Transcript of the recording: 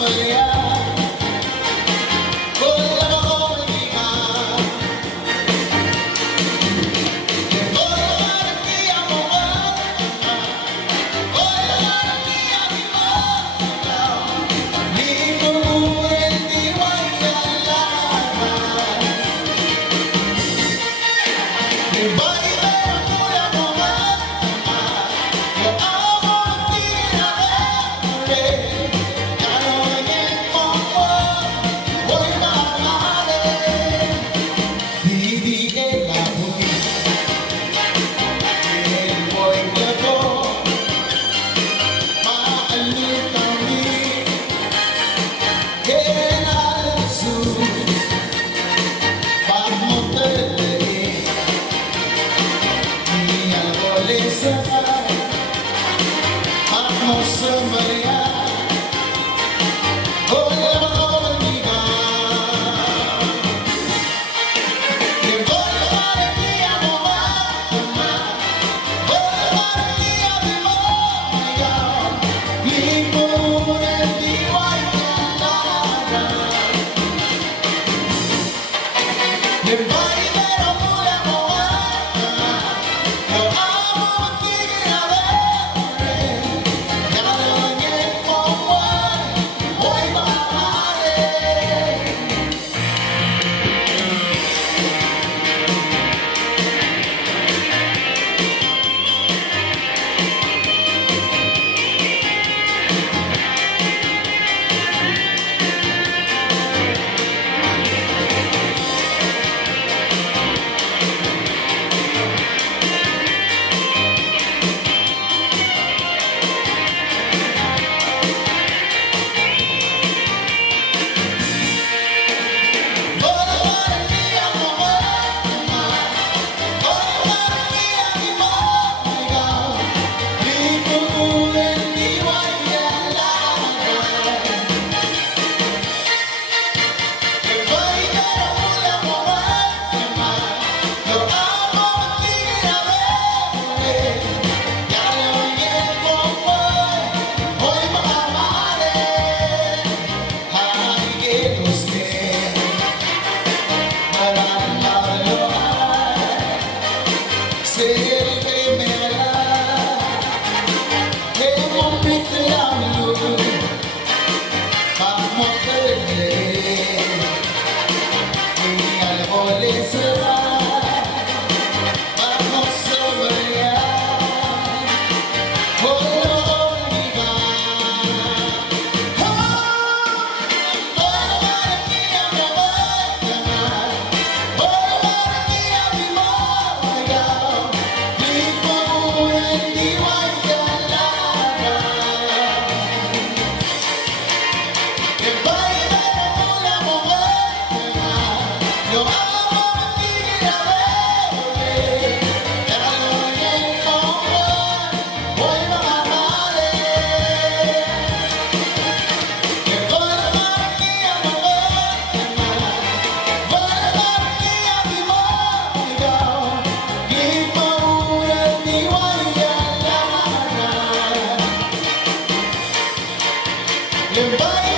malihat kung alam ako mag-ingat. Kung alam di ako kung alam di ako di ko hindi waialaman. Diba iba mula mo man yung amor di natin gagawin mo ko huwag mamahalin. Bibigay labuti dahil mo'y gago maalit kami kailan sus pag mo talahin hindi ako lisan ako sa maya o alam ako mag-ingat. Di ba naman hindi ako matama o naman hindi ako maigaw di ko hindi waialaman. Di ba ibero mula mo yung amor di natin gagawin mo huwag mamahalin. Goodbye.